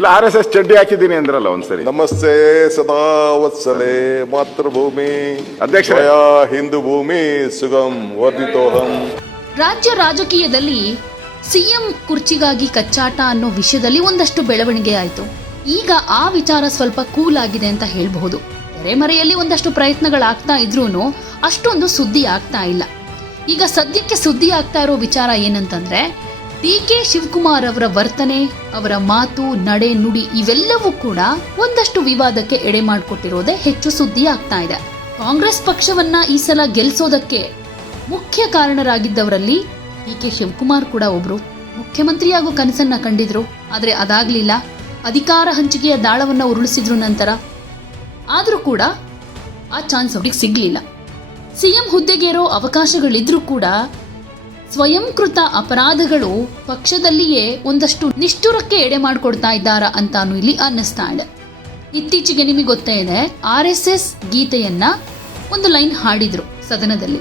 ಇಲ್ಲ R S S ಚಡ್ಡಿ ಹಾಕಿದ್ದೀನಿ ಅಂದ್ರಲ್ಲ ಒಂದ್ಸರಿ. ನಮಸ್ತೆ ಸದಾ ವತ್ಸಲೆ ಮಾತೃಭೂಮಿ. ಅಧ್ಯಕ್ಷ ಹಿಂದೂ ಭೂಮಿ ಸುಗಮ್ ವರ್ಧಿತೋಹಂ. ರಾಜ್ಯ ರಾಜಕೀಯದಲ್ಲಿ ಸಿಎಂ ಕುರ್ಚಿಗಾಗಿ ಕಚ್ಚಾಟ ಅನ್ನೋ ವಿಷಯದಲ್ಲಿ ಒಂದಷ್ಟು ಬೆಳವಣಿಗೆ ಆಯಿತು. ಈಗ ಆ ವಿಚಾರ ಸ್ವಲ್ಪ ಕೂಲ್ ಆಗಿದೆ ಅಂತ ಹೇಳಬಹುದು. ತೆರೆಮರೆಯಲ್ಲಿ ಒಂದಷ್ಟು ಪ್ರಯತ್ನಗಳಾಗ್ತಾ ಇದ್ರೂ ಅಷ್ಟೊಂದು ಸುದ್ದಿ ಆಗ್ತಾ ಇಲ್ಲ. ಈಗ ಸದ್ಯಕ್ಕೆ ಸುದ್ದಿ ಆಗ್ತಾ ಇರೋ ವಿಚಾರ ಏನಂತಂದ್ರೆ ಡಿ ಕೆ ಶಿವಕುಮಾರ್ ಅವರ ವರ್ತನೆ, ಅವರ ಮಾತು, ನಡೆ, ನುಡಿ ಇವೆಲ್ಲವೂ ಕೂಡ ಒಂದಷ್ಟು ವಿವಾದಕ್ಕೆ ಎಡೆ ಮಾಡಿಕೊಟ್ಟಿರೋದೇ ಹೆಚ್ಚು ಸುದ್ದಿ ಆಗ್ತಾ ಇದೆ. ಕಾಂಗ್ರೆಸ್ ಪಕ್ಷವನ್ನ ಈ ಸಲ ಗೆಲ್ಸೋದಕ್ಕೆ ಮುಖ್ಯ ಕಾರಣರಾಗಿದ್ದವರಲ್ಲಿ ಡಿ ಕೆ ಶಿವಕುಮಾರ್ ಕೂಡ ಒಬ್ರು. ಮುಖ್ಯಮಂತ್ರಿಯಾಗೋ ಕನಸನ್ನ ಕಂಡಿದ್ರು, ಆದ್ರೆ ಅದಾಗ್ಲಿಲ್ಲ. ಅಧಿಕಾರ ಹಂಚಿಕೆಯ ದಾಳವನ್ನ ಉರುಳಿಸಿದ್ರು ನಂತರ. ಆದ್ರೂ ಕೂಡ ಆ ಚಾನ್ಸ್ ಅವ್ರಿಗೆ ಸಿಗ್ಲಿಲ್ಲ. ಸಿಎಂ ಹುದ್ದೆಗೇರೋ ಅವಕಾಶಗಳಿದ್ರೂ ಕೂಡ ಸ್ವಯಂಕೃತ ಅಪರಾಧಗಳು ಪಕ್ಷದಲ್ಲಿಯೇ ಒಂದಷ್ಟು ನಿಷ್ಠುರಕ್ಕೆ ಎಡೆ ಮಾಡಿಕೊಡ್ತಾ ಇದ್ದಾರಾ ಅಂತಾನು ಇಲ್ಲಿ ಅನ್ನಿಸ್ತಾ ಇದೆ. ಇತ್ತೀಚೆಗೆ ನಿಮಗೆ ಗೊತ್ತೇ ಇದೆ, ಆರ್ ಎಸ್ ಎಸ್ ಗೀತೆಯನ್ನ ಒಂದು ಲೈನ್ ಹಾಡಿದ್ರು ಸದನದಲ್ಲಿ.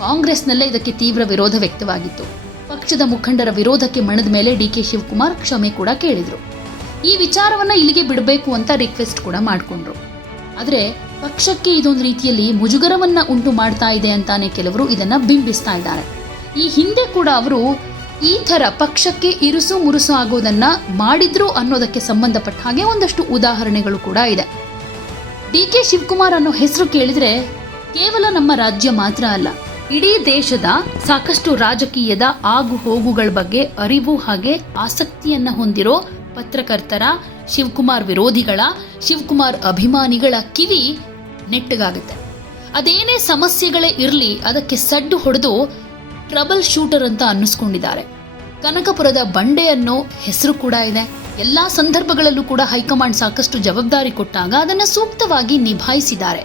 ಕಾಂಗ್ರೆಸ್ನಲ್ಲೇ ಇದಕ್ಕೆ ತೀವ್ರ ವಿರೋಧ ವ್ಯಕ್ತವಾಗಿತ್ತು. ಪಕ್ಷದ ಮುಖಂಡರ ವಿರೋಧಕ್ಕೆ ಮಣದ ಮೇಲೆ ಡಿ ಕೆ ಶಿವಕುಮಾರ್ ಕ್ಷಮೆ ಕೂಡ ಕೇಳಿದ್ರು. ಈ ವಿಚಾರವನ್ನ ಇಲ್ಲಿಗೆ ಬಿಡಬೇಕು ಅಂತ ರಿಕ್ವೆಸ್ಟ್ ಕೂಡ ಮಾಡಿಕೊಂಡ್ರು. ಆದರೆ ಪಕ್ಷಕ್ಕೆ ಇದೊಂದು ರೀತಿಯಲ್ಲಿ ಮುಜುಗರವನ್ನ ಉಂಟು ಮಾಡ್ತಾ ಇದೆ ಅಂತಾನೆ ಕೆಲವರು ಇದನ್ನ ಬಿಂಬಿಸ್ತಾ ಇದ್ದಾರೆ. ಈ ಹಿಂದೆ ಕೂಡ ಅವರು ಈ ಥರ ಪಕ್ಷಕ್ಕೆ ಇರುಸು ಮುರುಸು ಆಗೋದನ್ನ ಮಾಡಿದ್ರು ಅನ್ನೋದಕ್ಕೆ ಸಂಬಂಧಪಟ್ಟ ಹಾಗೆ ಒಂದಷ್ಟು ಉದಾಹರಣೆಗಳು ಕೂಡ ಇದೆ. ಡಿ ಕೆ ಶಿವಕುಮಾರ್ ಅನ್ನೋ ಹೆಸರು ಕೇಳಿದ್ರೆ ಕೇವಲ ನಮ್ಮ ರಾಜ್ಯ ಮಾತ್ರ ಅಲ್ಲ, ಇಡೀ ದೇಶದ ಸಾಕಷ್ಟು ರಾಜಕೀಯದ ಆಗು ಹೋಗುಗಳ ಬಗ್ಗೆ ಅರಿವು ಹಾಗೆ ಆಸಕ್ತಿಯನ್ನ ಹೊಂದಿರೋ ಪತ್ರಕರ್ತರ, ಶಿವಕುಮಾರ್ ವಿರೋಧಿಗಳ, ಶಿವಕುಮಾರ್ ಅಭಿಮಾನಿಗಳ ಕಿವಿ ನೆಟ್ಟಗಾಗುತ್ತೆ. ಅದೇನೇ ಸಮಸ್ಯೆಗಳೇ ಇರಲಿ, ಅದಕ್ಕೆ ಸಡ್ಡು ಹೊಡೆದು ಟ್ರಬಲ್ ಶೂಟರ್ ಅಂತ ಅನ್ನಿಸ್ಕೊಂಡಿದ್ದಾರೆ. ಕನಕಪುರದ ಬಂಡೆ ಅನ್ನೋ ಹೆಸರು ಕೂಡ ಇದೆ. ಎಲ್ಲಾ ಸಂದರ್ಭಗಳಲ್ಲೂ ಕೂಡ ಹೈಕಮಾಂಡ್ ಸಾಕಷ್ಟು ಜವಾಬ್ದಾರಿ ಕೊಟ್ಟಾಗ ಅದನ್ನ ಸೂಕ್ತವಾಗಿ ನಿಭಾಯಿಸಿದ್ದಾರೆ.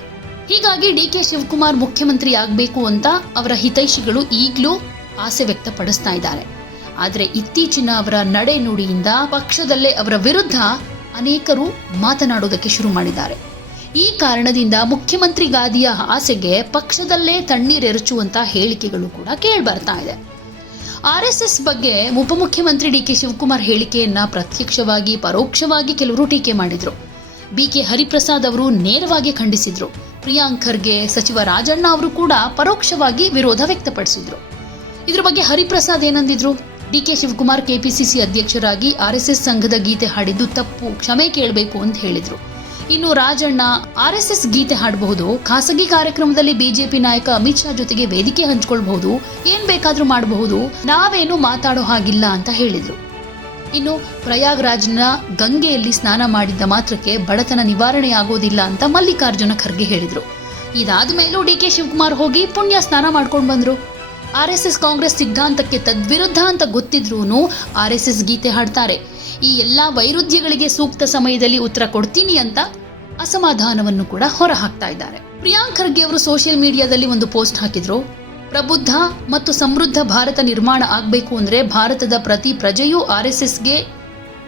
ಹೀಗಾಗಿ ಡಿ ಕೆ ಶಿವಕುಮಾರ್ ಮುಖ್ಯಮಂತ್ರಿ ಆಗಬೇಕು ಅಂತ ಅವರ ಹಿತೈಷಿಗಳು ಈಗಲೂ ಆಸೆ ವ್ಯಕ್ತಪಡಿಸ್ತಾ ಇದ್ದಾರೆ. ಆದರೆ ಇತ್ತೀಚಿನ ಅವರ ನಡೆ ನುಡಿಯಿಂದ ಪಕ್ಷದಲ್ಲೇ ಅವರ ವಿರುದ್ಧ ಅನೇಕರು ಮಾತನಾಡೋದಕ್ಕೆ ಶುರು ಮಾಡಿದ್ದಾರೆ. ಈ ಕಾರಣದಿಂದ ಮುಖ್ಯಮಂತ್ರಿ ಗಾದಿಯ ಆಸೆಗೆ ಪಕ್ಷದಲ್ಲೇ ತಣ್ಣೀರೆರಚುವಂತ ಹೇಳಿಕೆಗಳು ಕೂಡ ಕೇಳ್ಬರ್ತಾ ಇದೆ. ಆರ್ ಎಸ್ ಎಸ್ ಬಗ್ಗೆ ಉಪಮುಖ್ಯಮಂತ್ರಿ ಡಿ ಕೆ ಶಿವಕುಮಾರ್ ಹೇಳಿಕೆಯನ್ನ ಪ್ರತ್ಯಕ್ಷವಾಗಿ, ಪರೋಕ್ಷವಾಗಿ ಕೆಲವರು ಟೀಕೆ ಮಾಡಿದ್ರು. ಬಿ ಕೆ ಹರಿಪ್ರಸಾದ್ ಅವರು ನೇರವಾಗಿ ಖಂಡಿಸಿದ್ರು. ಪ್ರಿಯಾಂಕ್ ಖರ್ಗೆ ಸಚಿವ ರಾಜಣ್ಣ ಅವರು ಕೂಡ ಪರೋಕ್ಷವಾಗಿ ವಿರೋಧ ವ್ಯಕ್ತಪಡಿಸಿದ್ರು. ಇದ್ರ ಬಗ್ಗೆ ಹರಿಪ್ರಸಾದ್ ಏನಂದಿದ್ರು? ಡಿ ಕೆ ಶಿವಕುಮಾರ್ ಕೆಪಿಸಿಸಿ ಅಧ್ಯಕ್ಷರಾಗಿ ಆರ್ಎಸ್ಎಸ್ ಸಂಘದ ಗೀತೆ ಹಾಡಿದ್ದು ತಪ್ಪು, ಕ್ಷಮೆ ಕೇಳಬೇಕು ಅಂತ ಹೇಳಿದ್ರು. ಇನ್ನು ರಾಜಣ್ಣ ಆರ್ಎಸ್ಎಸ್ ಗೀತೆ ಹಾಡಬಹುದು. ಖಾಸಗಿ ಕಾರ್ಯಕ್ರಮದಲ್ಲಿ ಬಿಜೆಪಿ ನಾಯಕ ಅಮಿತ್ ಶಾ ಜೊತೆಗೆ ವೇದಿಕೆ ಹಂಚ್ಕೊಳ್ಬಹುದು. ಏನ್ ಬೇಕಾದ್ರೂ ಮಾಡಬಹುದು. ನಾವೇನು ಮಾತಾಡೋ ಹಾಗಿಲ್ಲ ಅಂತ ಹೇಳಿದ್ರು. ಇನ್ನು ಪ್ರಯಾಗ್ರಾಜ್ನ ಗಂಗೆಯಲ್ಲಿ ಸ್ನಾನ ಮಾಡಿದ್ದ ಮಾತ್ರಕ್ಕೆ ಬಡತನ ನಿವಾರಣೆ ಆಗೋದಿಲ್ಲ ಅಂತ ಮಲ್ಲಿಕಾರ್ಜುನ ಖರ್ಗೆ ಹೇಳಿದ್ರು. ಇದಾದ ಮೇಲೂ ಡಿ ಕೆ ಶಿವಕುಮಾರ್ ಹೋಗಿ ಪುಣ್ಯ ಸ್ನಾನ ಮಾಡ್ಕೊಂಡು ಬಂದ್ರು. ಆರ್ ಎಸ್ ಕಾಂಗ್ರೆಸ್ ಸಿದ್ಧಾಂತಕ್ಕೆ ತದ್ವಿರುದ್ಧ ಅಂತ ಗೊತ್ತಿದ್ರೂ ಆರ್ ಎಸ್ ಗೀತೆ ಹಾಡ್ತಾರೆ. ಈ ಎಲ್ಲ ವೈರುಧ್ಯಗಳಿಗೆ ಸೂಕ್ತ ಸಮಯದಲ್ಲಿ ಉತ್ತರ ಕೊಡ್ತೀನಿ ಅಂತ ಅಸಮಾಧಾನವನ್ನು ಕೂಡ ಹೊರಹಾಕ್ತಾ ಇದ್ದಾರೆ. ಪ್ರಿಯಾಂಕ್ ಖರ್ಗೆ ಅವರು ಸೋಷಿಯಲ್ ಮೀಡಿಯಾದಲ್ಲಿ ಒಂದು ಪೋಸ್ಟ್ ಹಾಕಿದ್ರು. ಪ್ರಬುದ್ಧ ಮತ್ತು ಸಮೃದ್ಧ ಭಾರತ ನಿರ್ಮಾಣ ಆಗಬೇಕು ಅಂದ್ರೆ ಭಾರತದ ಪ್ರತಿ ಪ್ರಜೆಯೂ ಆರ್ ಎಸ್ ಎಸ್ಗೆ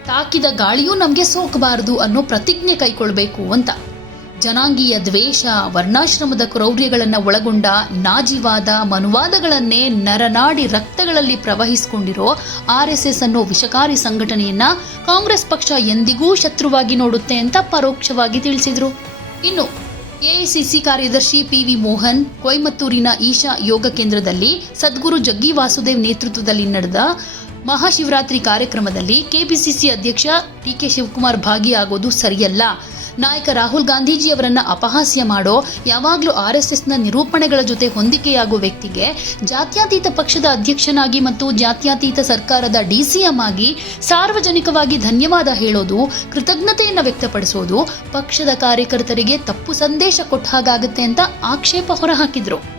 ತಾಕಿದ ಗಾಳಿಯೂ ನಮಗೆ ಸೋಕಬಾರದು ಅನ್ನೋ ಪ್ರತಿಜ್ಞೆ ಕೈಕೊಳ್ಬೇಕು ಅಂತ. ಜನಾಂಗೀಯ ದ್ವೇಷ, ವರ್ಣಾಶ್ರಮದ ಕ್ರೌರ್ಯಗಳನ್ನು ಒಳಗೊಂಡ ನಾಜಿವಾದ ಮನುವಾದಗಳನ್ನೇ ನರನಾಡಿ ರಕ್ತಗಳಲ್ಲಿ ಪ್ರವಹಿಸಿಕೊಂಡಿರೋ ಆರ್ಎಸ್ಎಸ್ ಎಸ್ ಎಸ್ ಅನ್ನೋ ವಿಷಕಾರಿ ಸಂಘಟನೆಯನ್ನ ಕಾಂಗ್ರೆಸ್ ಪಕ್ಷ ಎಂದಿಗೂ ಶತ್ರುವಾಗಿ ನೋಡುತ್ತೆ ಅಂತ ಪರೋಕ್ಷವಾಗಿ ತಿಳಿಸಿದ್ರು. ಇನ್ನು ಎಐಸಿಸಿ ಕಾರ್ಯದರ್ಶಿ ಪಿ ವಿ ಮೋಹನ್, ಕೊಯಮತ್ತೂರಿನ ಈಶಾ ಯೋಗ ಕೇಂದ್ರದಲ್ಲಿ ಸದ್ಗುರು ಜಗ್ಗಿ ವಾಸುದೇವ್ ನೇತೃತ್ವದಲ್ಲಿ ನಡೆದ ಮಹಾಶಿವರಾತ್ರಿ ಕಾರ್ಯಕ್ರಮದಲ್ಲಿ ಕೆಪಿಸಿಸಿ ಅಧ್ಯಕ್ಷ ಡಿಕೆ ಶಿವಕುಮಾರ್ ಭಾಗಿಯಾಗೋದು ಸರಿಯಲ್ಲ. ನಾಯಕ ರಾಹುಲ್ ಗಾಂಧೀಜಿ ಅವರನ್ನ ಅಪಹಾಸ್ಯ ಮಾಡೋ, ಯಾವಾಗಲೂ ಆರ್ ಎಸ್ ಎಸ್ನ ನಿರೂಪಣೆಗಳ ಜೊತೆ ಹೊಂದಿಕೆಯಾಗುವ ವ್ಯಕ್ತಿಗೆ ಜಾತ್ಯತೀತ ಪಕ್ಷದ ಅಧ್ಯಕ್ಷನಾಗಿ ಮತ್ತು ಜಾತ್ಯತೀತ ಸರ್ಕಾರದ ಡಿಸಿಎಂ ಆಗಿ ಸಾರ್ವಜನಿಕವಾಗಿ ಧನ್ಯವಾದ ಹೇಳೋದು, ಕೃತಜ್ಞತೆಯನ್ನು ವ್ಯಕ್ತಪಡಿಸೋದು, ಪಕ್ಷದ ಕಾರ್ಯಕರ್ತರಿಗೆ ತಪ್ಪು ಸಂದೇಶ ಕೊಟ್ಟ ಹಾಗಾಗುತ್ತೆ ಅಂತ ಆಕ್ಷೇಪ ಹೊರಹಾಕಿದ್ರು.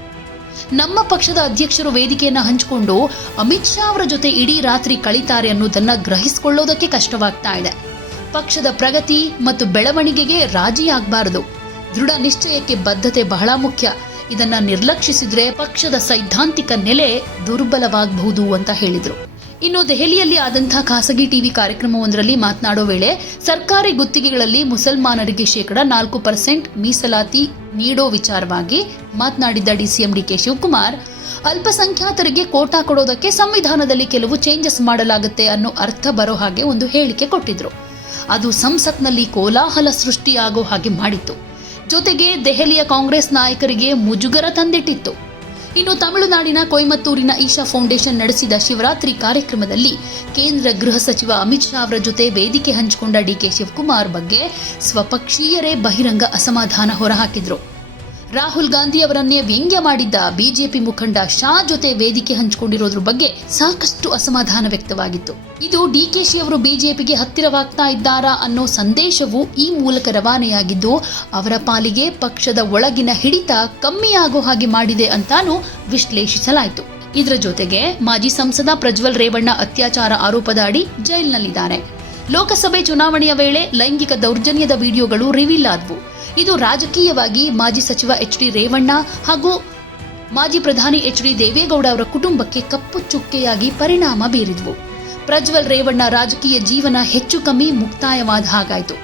ನಮ್ಮ ಪಕ್ಷದ ಅಧ್ಯಕ್ಷರು ವೇದಿಕೆಯನ್ನು ಹಂಚಿಕೊಂಡು ಅಮಿತ್ ಶಾ ಅವರ ಜೊತೆ ಇಡೀ ರಾತ್ರಿ ಕಳೀತಾರೆ ಅನ್ನೋದನ್ನ ಗ್ರಹಿಸಿಕೊಳ್ಳೋದಕ್ಕೆ ಕಷ್ಟವಾಗ್ತಾ ಇದೆ. ಪಕ್ಷದ ಪ್ರಗತಿ ಮತ್ತು ಬೆಳವಣಿಗೆಗೆ ರಾಜಿ ಆಗಬಾರದು ದೃಢ ನಿಶ್ಚಯಕ್ಕೆ ಬದ್ಧತೆ ಬಹಳ ಮುಖ್ಯ. ಇದನ್ನ ನಿರ್ಲಕ್ಷಿಸಿದ್ರೆ ಪಕ್ಷದ ಸೈದ್ಧಾಂತಿಕ ನೆಲೆ ದುರ್ಬಲವಾಗಬಹುದು ಅಂತ ಹೇಳಿದರು. ಇನ್ನು ದೆಹಲಿಯಲ್ಲಿ ಆದಂತಹ ಖಾಸಗಿ ಟಿವಿ ಕಾರ್ಯಕ್ರಮವೊಂದರಲ್ಲಿ ಮಾತನಾಡೋ ವೇಳೆ ಸರ್ಕಾರಿ ಗುತ್ತಿಗೆಗಳಲ್ಲಿ ಮುಸಲ್ಮಾನರಿಗೆ ಶೇಕಡ ನಾಲ್ಕು ಪರ್ಸೆಂಟ್ ಮೀಸಲಾತಿ ನೀಡೋ ವಿಚಾರವಾಗಿ ಮಾತನಾಡಿದ್ದ ಡಿಸಿಎಂ ಡಿಕೆ ಶಿವಕುಮಾರ್, ಅಲ್ಪಸಂಖ್ಯಾತರಿಗೆ ಕೋಟಾ ಕೊಡೋದಕ್ಕೆ ಸಂವಿಧಾನದಲ್ಲಿ ಕೆಲವು ಚೇಂಜಸ್ ಮಾಡಲಾಗುತ್ತೆ ಅನ್ನೋ ಅರ್ಥ ಬರೋ ಹಾಗೆ ಒಂದು ಹೇಳಿಕೆ ಕೊಟ್ಟಿದ್ರು. ಅದು ಸಂಸತ್ನಲ್ಲಿ ಕೋಲಾಹಲ ಸೃಷ್ಟಿಯಾಗೋ ಹಾಗೆ ಮಾಡಿತ್ತು. ಜೊತೆಗೆ ದೆಹಲಿಯ ಕಾಂಗ್ರೆಸ್ ನಾಯಕರಿಗೆ ಮುಜುಗರ ತಂದಿಟ್ಟಿತ್ತು. ಇನ್ನು ತಮಿಳುನಾಡಿನ ಕೊಯಮತ್ತೂರಿನ ಈಶಾ ಫೌಂಡೇಶನ್ ನಡೆಸಿದ ಶಿವರಾತ್ರಿ ಕಾರ್ಯಕ್ರಮದಲ್ಲಿ ಕೇಂದ್ರ ಗೃಹ ಸಚಿವ ಅಮಿತ್ ಶಾ ಅವರ ಜೊತೆ ವೇದಿಕೆ ಹಂಚಿಕೊಂಡ ಡಿಕೆ ಶಿವಕುಮಾರ್ ಬಗ್ಗೆ ಸ್ವಪಕ್ಷೀಯರೇ ಬಹಿರಂಗ ಅಸಮಾಧಾನ ಹೊರಹಾಕಿದ್ರು. ರಾಹುಲ್ ಗಾಂಧಿ ಅವರನ್ನೇ ವ್ಯಂಗ್ಯ ಮಾಡಿದ್ದ ಬಿಜೆಪಿ ಮುಖಂಡ ಶಾ ಜೊತೆ ವೇದಿಕೆ ಹಂಚಿಕೊಂಡಿರೋದ್ರ ಬಗ್ಗೆ ಸಾಕಷ್ಟು ಅಸಮಾಧಾನ ವ್ಯಕ್ತವಾಗಿತ್ತು. ಇದು ಡಿಕೆಶಿ ಅವರು ಬಿಜೆಪಿಗೆ ಹತ್ತಿರವಾಗ್ತಾ ಇದ್ದಾರಾ ಅನ್ನೋ ಸಂದೇಶವು ಈ ಮೂಲಕ ರವಾನೆಯಾಗಿದ್ದು, ಅವರ ಪಾಲಿಗೆ ಪಕ್ಷದ ಒಳಗಿನ ಹಿಡಿತ ಕಮ್ಮಿಯಾಗೋ ಹಾಗೆ ಮಾಡಿದೆ ಅಂತಾನೂ ವಿಶ್ಲೇಷಿಸಲಾಯಿತು. ಇದರ ಜೊತೆಗೆ ಮಾಜಿ ಸಂಸದ ಪ್ರಜ್ವಲ್ ರೇವಣ್ಣ ಅತ್ಯಾಚಾರ ಆರೋಪದ ಅಡಿ ಜೈಲಿನಲ್ಲಿದ್ದಾರೆ. ಲೋಕಸಭೆ ಚುನಾವಣೆಯ ವೇಳೆ ಲೈಂಗಿಕ ದೌರ್ಜನ್ಯದ ವಿಡಿಯೋಗಳು ರಿವೀಲ್ ಆದವು. ಇದು ರಾಜಕೀಯವಾಗಿ ಮಾಜಿ ಸಚಿವ ಎಚ್ ಡಿ ರೇವಣ್ಣ ಹಾಗೂ ಮಾಜಿ ಪ್ರಧಾನಿ ಎಚ್ ಡಿ ದೇವೇಗೌಡ ಅವರ ಕುಟುಂಬಕ್ಕೆ ಕಪ್ಪು ಚುಕ್ಕೆಯಾಗಿ ಪರಿಣಾಮ ಬೀರಿದ್ವು. ಪ್ರಜ್ವಲ್ ರೇವಣ್ಣ ರಾಜಕೀಯ ಜೀವನ ಹೆಚ್ಚು ಕಮ್ಮಿ ಮುಕ್ತಾಯವಾದ ಹಾಗಾಯಿತು.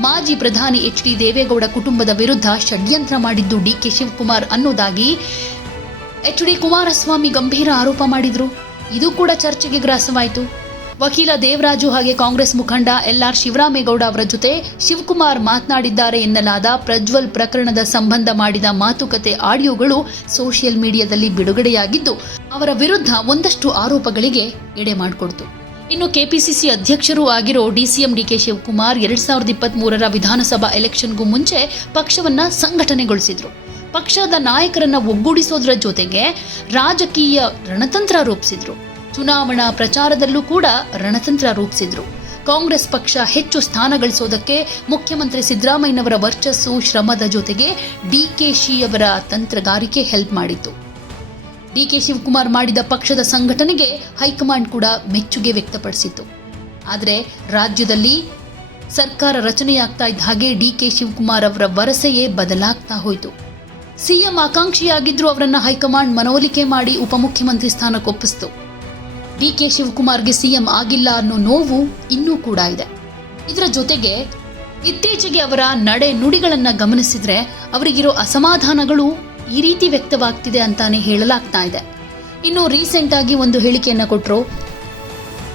ಮಾಜಿ ಪ್ರಧಾನಿ ಎಚ್ ಡಿ ದೇವೇಗೌಡ ಕುಟುಂಬದ ವಿರುದ್ಧ ಷಡ್ಯಂತ್ರ ಮಾಡಿದ್ದು ಡಿಕೆ ಶಿವಕುಮಾರ್ ಅನ್ನೋದಾಗಿ ಎಚ್ ಡಿ ಕುಮಾರಸ್ವಾಮಿ ಗಂಭೀರ ಆರೋಪ ಮಾಡಿದ್ರು. ಇದು ಕೂಡ ಚರ್ಚೆಗೆ ಗ್ರಾಸವಾಯಿತು. ವಕೀಲ ದೇವರಾಜು ಹಾಗೆ ಕಾಂಗ್ರೆಸ್ ಮುಖಂಡ ಎಲ್ಆರ್ ಶಿವರಾಮೇಗೌಡ ಅವರ ಜೊತೆ ಶಿವಕುಮಾರ್ ಮಾತನಾಡಿದ್ದಾರೆ ಎನ್ನಲಾದ ಪ್ರಜ್ವಲ್ ಪ್ರಕರಣದ ಸಂಬಂಧ ಮಾಡಿದ ಮಾತುಕತೆ ಆಡಿಯೋಗಳು ಸೋಷಿಯಲ್ ಮೀಡಿಯಾದಲ್ಲಿ ಬಿಡುಗಡೆಯಾಗಿದ್ದು, ಅವರ ವಿರುದ್ಧ ಒಂದಷ್ಟು ಆರೋಪಗಳಿಗೆ ಎಡೆ ಮಾಡಿಕೊಡ್ತು. ಇನ್ನು ಕೆಪಿಸಿಸಿ ಅಧ್ಯಕ್ಷರೂ ಆಗಿರೋ ಡಿಸಿಎಂ ಡಿಕೆ ಶಿವಕುಮಾರ್ ಎರಡ್ ಸಾವಿರದ ಇಪ್ಪತ್ತ್ ಮೂರರ ವಿಧಾನಸಭಾ ಎಲೆಕ್ಷನ್ಗೂ ಮುಂಚೆ ಪಕ್ಷವನ್ನ ಸಂಘಟನೆಗೊಳಿಸಿದ್ರು. ಪಕ್ಷದ ನಾಯಕರನ್ನ ಒಗ್ಗೂಡಿಸೋದ್ರ ಜೊತೆಗೆ ರಾಜಕೀಯ ರಣತಂತ್ರ ರೂಪಿಸಿದ್ರು. ಚುನಾವಣಾ ಪ್ರಚಾರದಲ್ಲೂ ಕೂಡ ರಣತಂತ್ರ ರೂಪಿಸಿದ್ರು. ಕಾಂಗ್ರೆಸ್ ಪಕ್ಷ ಹೆಚ್ಚು ಸ್ಥಾನ ಗಳಿಸೋದಕ್ಕೆ ಮುಖ್ಯಮಂತ್ರಿ ಸಿದ್ದರಾಮಯ್ಯನವರ ವರ್ಚಸ್ಸು, ಶ್ರಮದ ಜೊತೆಗೆ ಡಿಕೆಶಿಯವರ ತಂತ್ರಗಾರಿಕೆ ಹೆಲ್ಪ್ ಮಾಡಿತು ಡಿಕೆ ಶಿವಕುಮಾರ್ ಮಾಡಿದ ಪಕ್ಷದ ಸಂಘಟನೆಗೆ ಹೈಕಮಾಂಡ್ ಕೂಡ ಮೆಚ್ಚುಗೆ ವ್ಯಕ್ತಪಡಿಸಿತು ಆದರೆ ರಾಜ್ಯದಲ್ಲಿ ಸರ್ಕಾರ ರಚನೆಯಾಗ್ತಾ ಇದ್ದ ಹಾಗೆ ಡಿಕೆ ಶಿವಕುಮಾರ್ ಅವರ ವರಸೆಯೇ ಬದಲಾಗ್ತಾ ಹೋಯಿತು. ಸಿಎಂ ಆಕಾಂಕ್ಷಿಯಾಗಿದ್ರು ಅವರನ್ನ ಹೈಕಮಾಂಡ್ ಮನವೊಲಿಕೆ ಮಾಡಿ ಉಪಮುಖ್ಯಮಂತ್ರಿ ಸ್ಥಾನಕ್ಕೆ ಒಪ್ಪಿಸಿತು ಡಿಕೆ ಶಿವಕುಮಾರ್ಗೆ ಸಿಎಂ ಆಗಿಲ್ಲ ಅನ್ನೋ ನೋವು ಇನ್ನೂ ಕೂಡ ಇದೆ. ಇದರ ಜೊತೆಗೆ ಇತ್ತೀಚೆಗೆ ಅವರ ನಡೆ ನುಡಿಗಳನ್ನು ಗಮನಿಸಿದ್ರೆ ಅವರಿಗಿರೋ ಅಸಮಾಧಾನಗಳು ಈ ರೀತಿ ವ್ಯಕ್ತವಾಗ್ತಿದೆ ಅಂತಾನೆ ಹೇಳಲಾಗ್ತಾ ಇದೆ. ಇನ್ನು ರೀಸೆಂಟ್ ಆಗಿ ಒಂದು ಹೇಳಿಕೆಯನ್ನ ಕೊಟ್ಟರು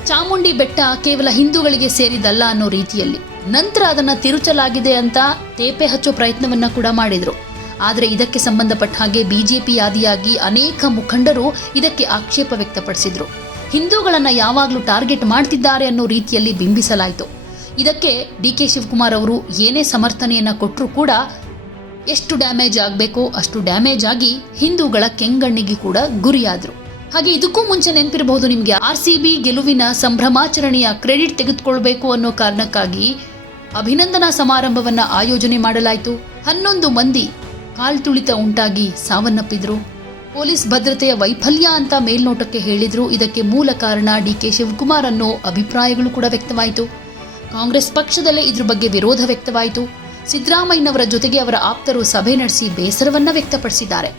ಚಾಮುಂಡಿ ಬೆಟ್ಟ ಕೇವಲ ಹಿಂದೂಗಳಿಗೆ ಸೇರಿದಲ್ಲ ಅನ್ನೋ ರೀತಿಯಲ್ಲಿ. ನಂತರ ಅದನ್ನ ತಿರುಚಲಾಗಿದೆ ಅಂತ ತೇಪೆ ಹಚ್ಚೋ ಪ್ರಯತ್ನವನ್ನ ಕೂಡ ಮಾಡಿದ್ರು. ಆದರೆ ಇದಕ್ಕೆ ಸಂಬಂಧಪಟ್ಟ ಹಾಗೆ ಬಿಜೆಪಿ ಆದಿಯಾಗಿ ಅನೇಕ ಮುಖಂಡರು ಇದಕ್ಕೆ ಆಕ್ಷೇಪ ವ್ಯಕ್ತಪಡಿಸಿದ್ರು. ಹಿಂದೂಗಳನ್ನ ಯಾವಾಗಲೂ ಟಾರ್ಗೆಟ್ ಮಾಡ್ತಿದ್ದಾರೆ ಅನ್ನೋ ರೀತಿಯಲ್ಲಿ ಬಿಂಬಿಸಲಾಯಿತು. ಇದಕ್ಕೆ ಡಿ ಕೆ ಶಿವಕುಮಾರ್ ಅವರು ಏನೇ ಸಮರ್ಥನೆಯನ್ನ ಕೊಟ್ಟರೂ ಕೂಡ ಎಷ್ಟು ಡ್ಯಾಮೇಜ್ ಆಗಬೇಕೋ, ಅಷ್ಟು ಡ್ಯಾಮೇಜ್ ಆಗಿ ಹಿಂದೂಗಳ ಕೆಂಗಣ್ಣಿಗೆ ಕೂಡ ಗುರಿಯಾದರು. ಹಾಗೆ ಇದಕ್ಕೂ ಮುಂಚೆ ನೆನಪಿರಬಹುದು ನಿಮಗೆ ಆರ್ ಸಿ ಬಿ ಗೆಲುವಿನ ಸಂಭ್ರಮಾಚರಣೆಯ ಕ್ರೆಡಿಟ್ ತೆಗೆದುಕೊಳ್ಬೇಕು ಅನ್ನೋ ಕಾರಣಕ್ಕಾಗಿ ಅಭಿನಂದನಾ ಸಮಾರಂಭವನ್ನು ಆಯೋಜನೆ ಮಾಡಲಾಯಿತು. ಹನ್ನೊಂದು ಮಂದಿ ಕಾಲ್ತುಳಿತ ಉಂಟಾಗಿ ಸಾವನ್ನಪ್ಪಿದ್ರು. ಪೊಲೀಸ್ ಭದ್ರತೆಯ ವೈಫಲ್ಯ ಅಂತ ಮೇಲ್ನೋಟಕ್ಕೆ ಹೇಳಿದ್ರು. ಇದಕ್ಕೆ ಮೂಲ ಕಾರಣ ಡಿಕೆ ಶಿವಕುಮಾರ್ ಅನ್ನೋ ಅಭಿಪ್ರಾಯಗಳು ಕೂಡ ವ್ಯಕ್ತವಾಯಿತು. ಕಾಂಗ್ರೆಸ್ ಪಕ್ಷದಲ್ಲೇ ಇದ್ರ ಬಗ್ಗೆ ವಿರೋಧ ವ್ಯಕ್ತವಾಯಿತು. ಸಿದ್ದರಾಮಯ್ಯನವರ ಜೊತೆಗೆ ಅವರ ಆಪ್ತರು ಸಭೆ ನಡೆಸಿ ಬೇಸರವನ್ನ ವ್ಯಕ್ತಪಡಿಸಿದ್ದಾರೆ.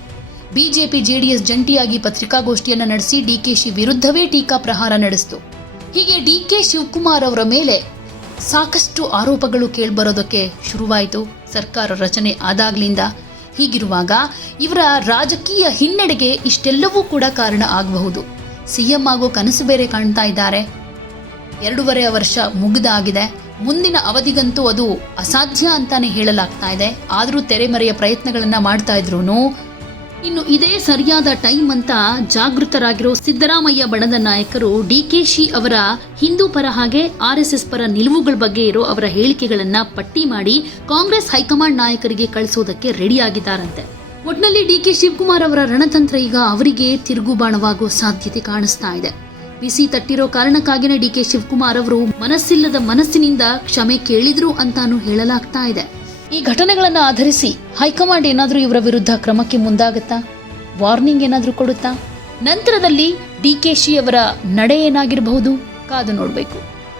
ಬಿಜೆಪಿ ಜೆಡಿಎಸ್ ಜಂಟಿಯಾಗಿ ಪತ್ರಿಕಾಗೋಷ್ಠಿಯನ್ನ ನಡೆಸಿ ಡಿಕೆಶಿ ವಿರುದ್ಧವೇ ಟೀಕಾ ಪ್ರಹಾರ ನಡೆಸಿತು. ಹೀಗೆ ಡಿಕೆ ಶಿವಕುಮಾರ್ ಅವರ ಮೇಲೆ ಸಾಕಷ್ಟು ಆರೋಪಗಳು ಕೇಳ್ಬರೋದಕ್ಕೆ ಶುರುವಾಯಿತು. ಸರ್ಕಾರ ರಚನೆ ಆದಾಗ್ಲಿಂದ ಹೀಗಿರುವಾಗ ಇವರ ರಾಜಕೀಯ ಹಿನ್ನಡೆಗೆ ಇಷ್ಟೆಲ್ಲವೂ ಕೂಡ ಕಾರಣ ಆಗಬಹುದು. ಸಿಎಂ ಆಗೋ ಕನಸು ಬೇರೆ ಕಾಣ್ತಾ ಇದ್ದಾರೆ. ಎರಡೂವರೆ ವರ್ಷ ಮುಗಿದಾಗಿದೆ. ಮುಂದಿನ ಅವಧಿಗಂತೂ ಅದು ಅಸಾಧ್ಯ ಅಂತಾನೆ ಹೇಳಲಾಗ್ತಾ ಇದೆ. ಆದರೂ ತೆರೆಮರೆಯ ಪ್ರಯತ್ನಗಳನ್ನು ಮಾಡ್ತಾ ಇದ್ರು ಇನ್ನು ಇದೇ ಸರಿಯಾದ ಟೈಮ್ ಅಂತ ಜಾಗೃತರಾಗಿರೋ ಸಿದ್ದರಾಮಯ್ಯ ಬಣದ ನಾಯಕರು ಡಿಕೆಶಿ ಅವರ ಹಿಂದೂ ಪರ ಹಾಗೆ ಆರ್ಎಸ್ಎಸ್ ಪರ ನಿಲುವುಗಳ ಬಗ್ಗೆ ಇರೋ ಅವರ ಹೇಳಿಕೆಗಳನ್ನ ಪಟ್ಟಿ ಮಾಡಿ ಕಾಂಗ್ರೆಸ್ ಹೈಕಮಾಂಡ್ ನಾಯಕರಿಗೆ ಕಳಿಸೋದಕ್ಕೆ ರೆಡಿಯಾಗಿದ್ದಾರಂತೆ. ಒಟ್ನಲ್ಲಿ ಡಿಕೆ ಶಿವಕುಮಾರ್ ಅವರ ರಣತಂತ್ರ ಈಗ ಅವರಿಗೆ ತಿರುಗುಬಾಣವಾಗೋ ಸಾಧ್ಯತೆ ಕಾಣಿಸ್ತಾ ಇದೆ. ಬಿಸಿ ತಟ್ಟಿರೋ ಕಾರಣಕ್ಕಾಗಿನೇ ಡಿಕೆ ಶಿವಕುಮಾರ್ ಅವರು ಮನಸ್ಸಿಲ್ಲದ ಮನಸ್ಸಿನಿಂದ ಕ್ಷಮೆ ಕೇಳಿದ್ರು ಅಂತಾನೂ ಹೇಳಲಾಗ್ತಾ ಇದೆ. ಈ ಘಟನೆಗಳನ್ನು ಆಧರಿಸಿ ಹೈಕಮಾಂಡ್ ಏನಾದರೂ ಇವರ ವಿರುದ್ಧ ಕ್ರಮಕ್ಕೆ ಮುಂದಾಗುತ್ತಾ? ವಾರ್ನಿಂಗ್ ಏನಾದರೂ ಕೊಡುತ್ತಾ? ನಂತರದಲ್ಲಿ ಡಿಕೆಶಿ ಅವರ ನಡೆ ಏನಾಗಿರಬಹುದು? ಕಾದು ನೋಡಬೇಕು.